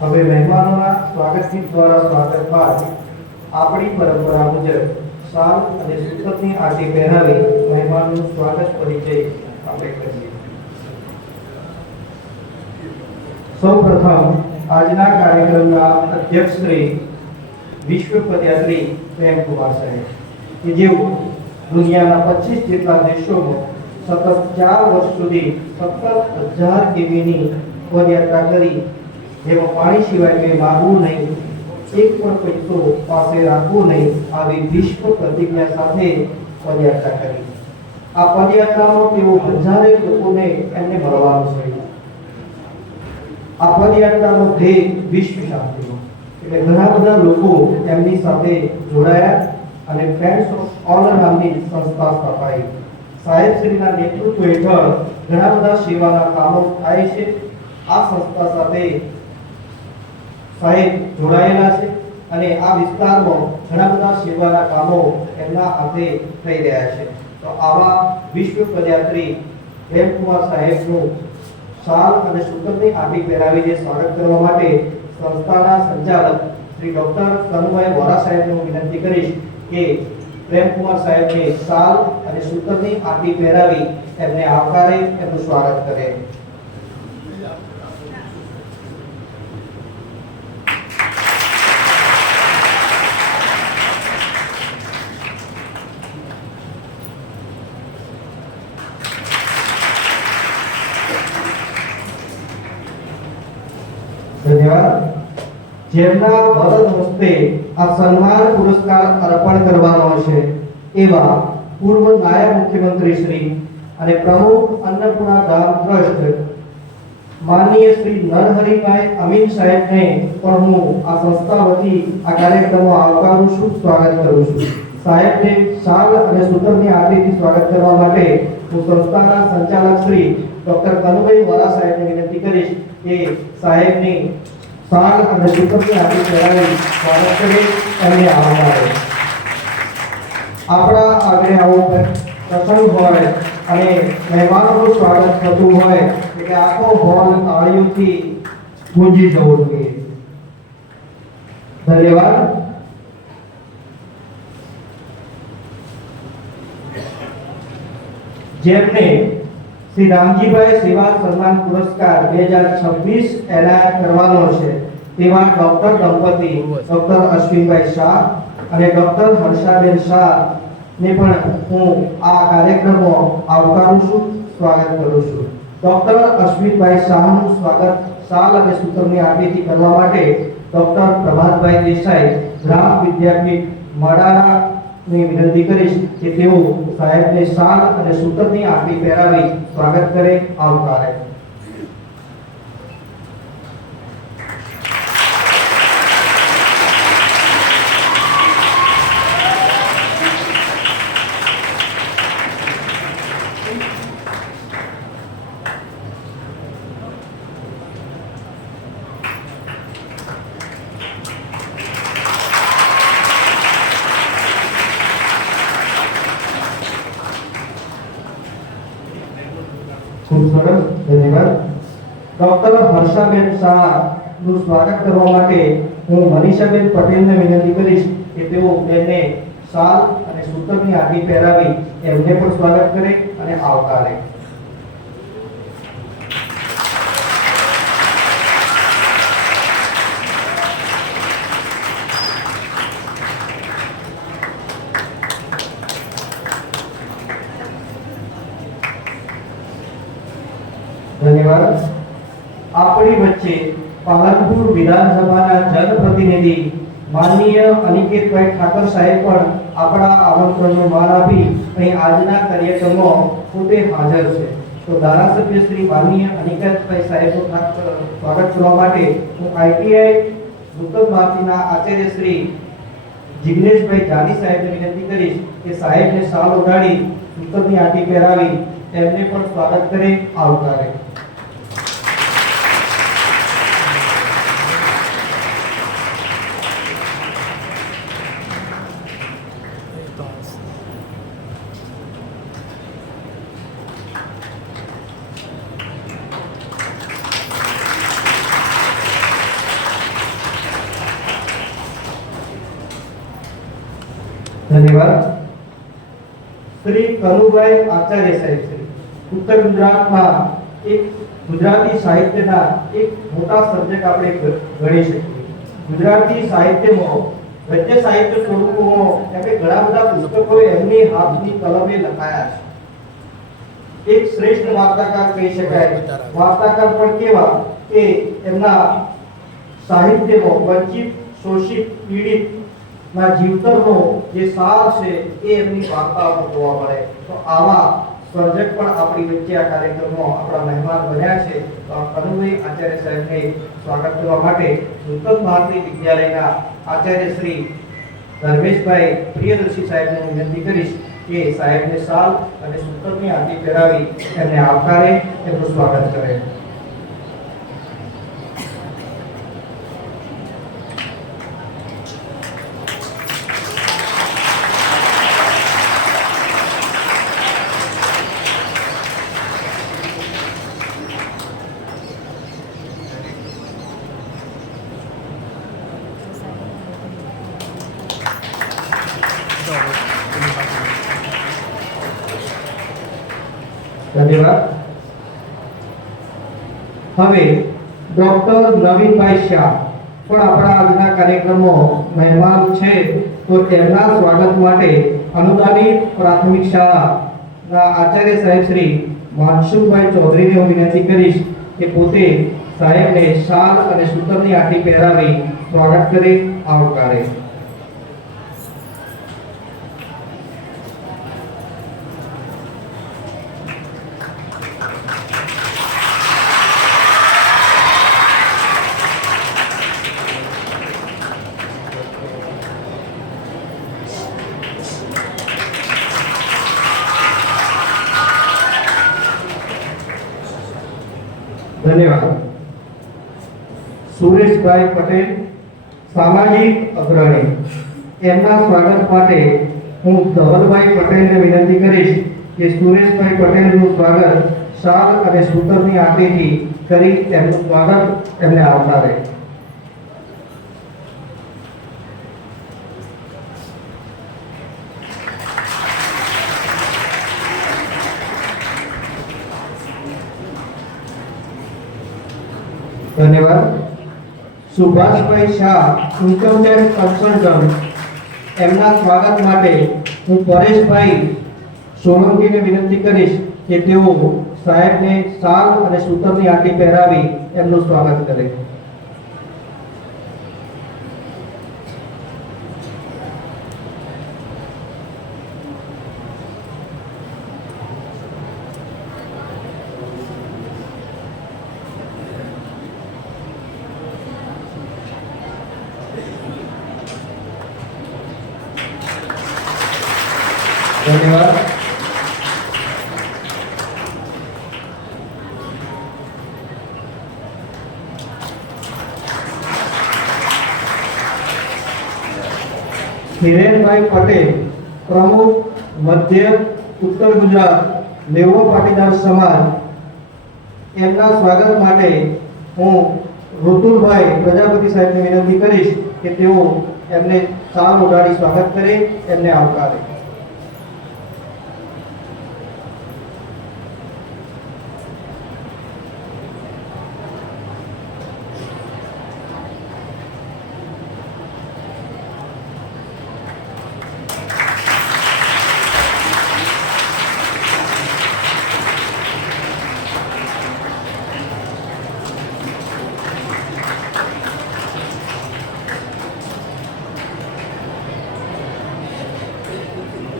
હવે મહેમાનોના સ્વાગતની દ્વારા સ્વાગત બાદ આપણી પરંપરા મુજબ શાલ અને સૂતકની આંટી પહેરાવી મહેમાનનું સ્વાગત પરિચય આપણે કરીએ. સૌપ્રથમ આજના કાર્યક્રમના અધ્યક્ષ શ્રી વિશ્વ પદયાત્રી પ્રેમકુમાર સાહેબ કે જેઓ દુનિયાના 25 જેટલા દેશોમાં સતત 4 વર્ષ સુધી 17,000 કિમીની પદયાત્રા કરી, જેમાં પાણી સિવાય કંઈ માગવું નહીં, એક પણ પૈસો પાસે રાખવું નહીં, આવી વિશ્વ પ્રતિજ્ઞા સાથે પદયાત્રા કરી. આ પદયાત્રામાં તેઓ હજારે લોકોને એમને મળવાનું છે. આ પદયાત્રાનો ધ્યેય વિશ્વ શાંતિનો, એટલે ઘણા બધા લોકો એમની સાથે જોડાયા અને ફ્રેન્ડ્સ ઓફ ઓલ નામની સંસ્થા સ્થપાઈ. સાહેબશ્રીના નેતૃત્વ હેઠળ ઘણા બધા સેવાના કામો થાય છે. આ સંસ્થા સાથે સાહેબ જોડાયેલા છે અને આ વિસ્તારમાં ઘણા બધા સેવાના કામો એમના હાથે થઈ રહ્યા છે. તો આવા વિશ્વ પદયાત્રી પ્રેમકુમાર સાહેબનું શાલ અને સૂતકની આંટી પહેરાવીને સ્વાગત કરવા માટે સંસ્થાના સંચાલક શ્રી ડોક્ટર કનુભાઈ વોરા સાહેબને હું વિનંતી કરીશ કે પ્રેમકુમાર સાહેબને શાલ અને સૂતકની આંટી પહેરાવી એમને આવકારે, એમનું સ્વાગત કરે. ધન્યવાદ. જેમના વરદ હસ્તે આ સન્માન પુરસ્કાર અર્પણ કરવાનો છે એવા પૂર્વ નાયબ મુખ્યમંત્રી શ્રી અને પ્રમુખ અન્નપૂર્ણા ધામ ટ્રસ્ટ માનનીય શ્રી નરહરિભાઈ અમીન સાહેબને પણ હું આ સંસ્થા વતી આ કાર્યક્રમમાં આવકારું છું, સ્વાગત કરું છું. સાહેબને શાલ અને સૂતકની આંટીથી સ્વાગત કરવા માટે હું સંસ્થાના સંચાલક શ્રી ડોક્ટર કનુભાઈ વોરા સાહેબને વિનંતી કરીશ કે સાહેબની શાલ અને સૂતકની આંટી પહેરાવી સ્વાગત કરે અને આવકારે. આપણા આગળ આવો પ્રસંગ હોય અને મહેમાનોનું સ્વાગત થતું હોય એટલે આખો હોલ તાળીઓથી ગુંજી જવો જોઈએ. ધન્યવાદ. જેમને શ્રી રામજીભાઈ સેવા સન્માન પુરસ્કાર 2026 એનાયત કરવાનો છે તેવા ડોક્ટર દંપતી ડોક્ટર અશ્વિનભાઈ શાહ અને ડોક્ટર હર્ષાબેન શાહ ને પણ હું આ કાર્યક્રમમાં આવકારું છું, સ્વાગત કરું છું. ડોક્ટર અશ્વિનભાઈ શાહનું સ્વાગત શાલ અને સૂતકની આંટીથી કરવા માટે ડોક્ટર પ્રભાતભાઈ દેસાઈ ગ્રામ વિદ્યાપીઠ મડારા ની વિનંતી કરીશ કે તેઓ સાહેબને શાલ અને સૂતકની આંટી પહેરાવી સ્વાગત કરે, આવકારે. ખૂબ સરસ, ધન્યવાદ. ડોક્ટર હર્ષાબેન શાહ નું સ્વાગત કરવા માટે હું મનીષાબેન પટેલને વિનંતી કરીશ કે તેઓ તેમને શાલ અને સૂતકની આંટી પહેરાવી એમને પણ સ્વાગત કરે અને આવકારે. ધન્યવાદ. આપણી વચ્ચે પાલનપુર વિધાનસભાના જનપ્રતિનિધિ માનનીય અનિકેતભાઈ ઠાકર સાહેબ પણ આપણા આમંત્રણનો માન આપી અહીં આજના કાર્યક્રમમાં પોતે હાજર છે. તો ધારાસભ્ય શ્રી માનનીય અનિકેતભાઈ સાહેબનું સ્વાગત કરવા માટે હું આઈટીઆઈ નૂતન ભારતીના આચાર્ય શ્રી જિગ્નેશભાઈ જાની સાહેબને વિનંતી કરીશ કે સાહેબને શાલ ઓઢાડી સૂતકની આંટી પહેરાવી એમને પણ સ્વાગત કરે, આવકારે. ધન્યવાદ. શ્રી કનુભાઈ આચાર્ય સાહેબ શ્રી ઉત્તર ગુજરાતમાં એક ગુજરાતી સાહિત્યના એક મોટા સર્જક આપણે ગણી શકીએ. ગુજરાતી સાહિત્યમાં ગદ્ય સાહિત્ય સ્વરૂપોમાં એમને ઘણા બધા પુસ્તકો એમની હાથની કલમે લખાયા છે. એક શ્રેષ્ઠ વાર્તાકાર કહી શકાય. વાર્તાકાર પણ કેવા કે એમના સાહિત્યમાં વંચિત, શોષિત, પીડિત ના જીવતરનો જે સાર છે એ એમની વાર્તાઓમાં જોવા મળે. તો આવા સર્જક પણ આપણી વચ્ચે આ કાર્યક્રમમાં આપણા મહેમાન બન્યા છે. તો કનુભાઈ આચાર્ય સાહેબને સ્વાગત કરવા માટે નૂતન ભારતી વિદ્યાલયના આચાર્ય શ્રી ધર્મેશભાઈ પ્રિયદર્શી સાહેબને વિનંતી કરીશ કે સાહેબને શાલ અને સૂતરની આંટી પહેરાવી એમને આવકારે, એમનું સ્વાગત કરે. ધન્યવાદ. હવે ડોક્ટર નવીનભાઈ શાહ પણ આપણા આજના કાર્યક્રમમાં મહેમાન છે. તો તેમના સ્વાગત માટે અનુદાનિત પ્રાથમિક શાળાના આચાર્ય સાહેબ શ્રી માનસુખભાઈ ચૌધરીને હું વિનંતી કરીશ કે પોતે સાહેબને શાલ અને સૂતરની આંટી પહેરાવી સ્વાગત કરે, આવકારે. ધન્યવાદ. સુરેશભાઈ પટેલ સામાજિક અગ્રણી, એમના સ્વાગત માટે હું ધવલભાઈ પટેલને વિનંતી કરીશ કે સુરેશભાઈ પટેલનું સ્વાગત શાલ અને સૂતરની આંટીથી કરી એમનું સ્વાગત એમને આવકારે. ધન્યવાદ. Subhashbhai Shah income tax consultant, એમના સ્વાગત માટે હું પરેશભાઈ સોલંકીને વિનંતી કરીશ કે તેઓ સાહેબને શાલ અને સૂતરની આંટી પહેરાવી એમનું સ્વાગત કરે. ધન્યવાદ. હિરેનભાઈ પટેલ પ્રમુખ મધ્ય ઉત્તર ગુજરાત લેવો પાટીદાર સમાજ, એમના સ્વાગત માટે હું ઋતુલભાઈ પ્રજાપતિ સાહેબને વિનંતી કરીશ કે તેઓ એમને શાલ ઓઢાડી સ્વાગત કરે, એમને આવકારે.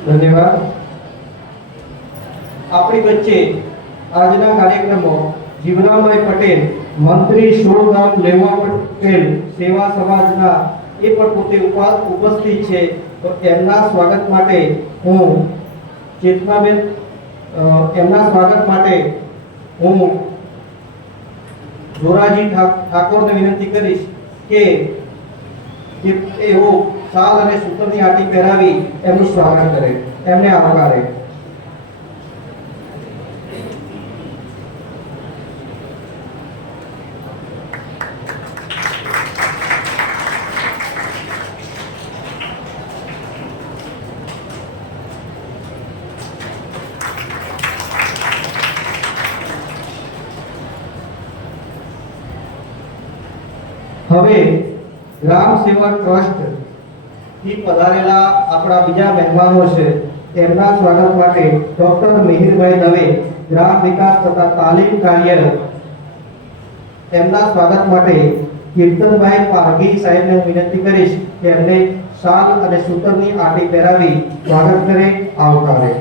ધન્યવાદ. આપણી વચ્ચે આજના કાર્યક્રમમાં જીવનાભાઈ પટેલ મંત્રી 16 ગામ લેવા પટેલ સેવા સમાજના એ પણ પોતે ઉપસ્થિત છે. તો એમના સ્વાગત માટે હું ચેતનાબેન એમના સ્વાગત માટે હું જોરાજી ઠાકોરને વિનંતી કરીશ કે એવો શાલ અને સૂતરની આંટી પહેરાવી એમનું સ્વાગત કરે, એમને આવકારે. હવે ગ્રામ સેવા ટ્રસ્ટ થી પધારેલા આપણા બીજા મહેમાનો છે, તેમના સ્વાગત માટે ડોક્ટર મિહિરભાઈ દવે, ગ્રામ વિકાસ તથા તાલીમ કાર્ય, તેમના સ્વાગત માટે કીર્તનભાઈ પારઘી સાહેબને વિનંતી કરીશ કે એમને શાલ અને સૂતરની આંટી પહેરાવી સ્વાગત કરે, આવકારે.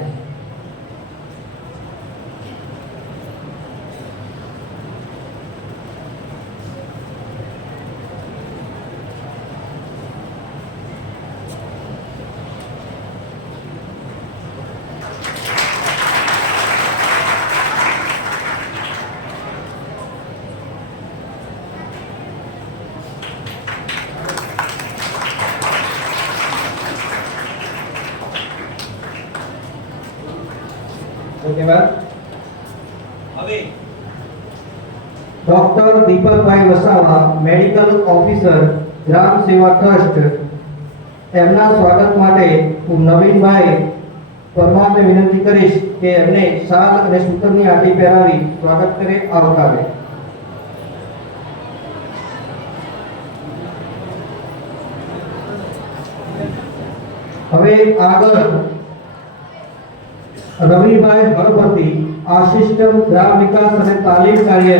ધન્યવાદ. હવે ડોક્ટર દીપકભાઈ વસાવા, મેડિકલ ઓફિસર, ગ્રામ સેવા ટ્રસ્ટ, તેમના સ્વાગત માટે હું નવીનભાઈ પરમારને વિનંતી કરીશ કે એમને શાલ અને સૂતરની આંટી પહેરાવી સ્વાગત કરે, આવકારે. હવે આગળ રવિભાઈ હળપતિ, આસિસ્ટન્ટ ગ્રામ વિકાસ અને તાલીમ કાર્ય,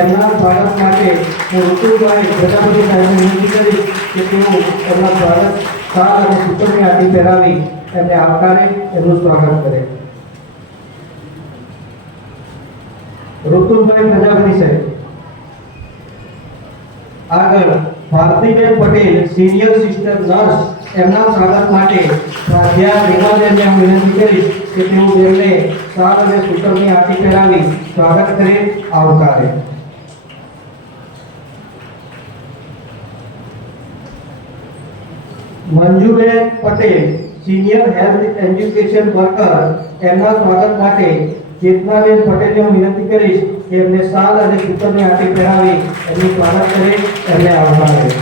એમના સ્વાગત માટે હું ઋતુભાઈ પ્રજાપતિ સાહેબને વિનંતી કરીશ કે તેઓ એમના સ્વાગત શાલ અને સૂતરની આંટી પહેરાવી એમને આવકારે, એમનું સ્વાગત કરે. ઋતુભાઈ પ્રજાપતિ સાહેબ. આગળ ભારતીબેન પટેલ, સિનિયર સિસ્ટર નર્સ, એમના સ્વાગત માટે સ્વાધ્યાય રેખાબેનને હું વિનંતી કરીશ કે તેઓ તેમને શાલ અને સૂતરની આંટી પહેરાવી સ્વાગત કરે, આવકારે. Manjuben Patel, senior health education worker, એમના સ્વાગત માટે ચેતનાબેન પટેલને હું વિનંતી કરીશ કે એમને શાલ અને સૂતરની આંટી પહેરાવી એમનું સ્વાગત કરે, એમને આવકારે.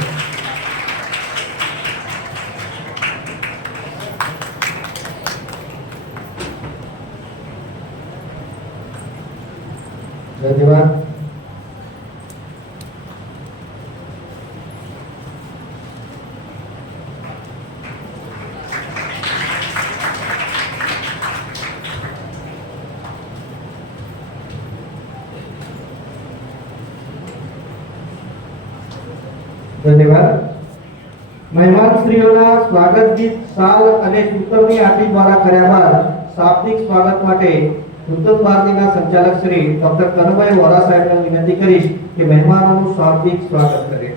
ધન્યવાદ. ધન્યવાદ. મહેમાનશ્રીઓના સ્વાગત ગીત શાલ અને સૂતરની આંટી દ્વારા કર્યા બાદ શાબ્દિક સ્વાગત માટે નૂતન ભારતીના સંચાલક શ્રી ડોક્ટર કનુભાઈ વોરા સાહેબને વિનંતી કરીશ કે મહેમાનોનું શાબ્દિક સ્વાગત કરે.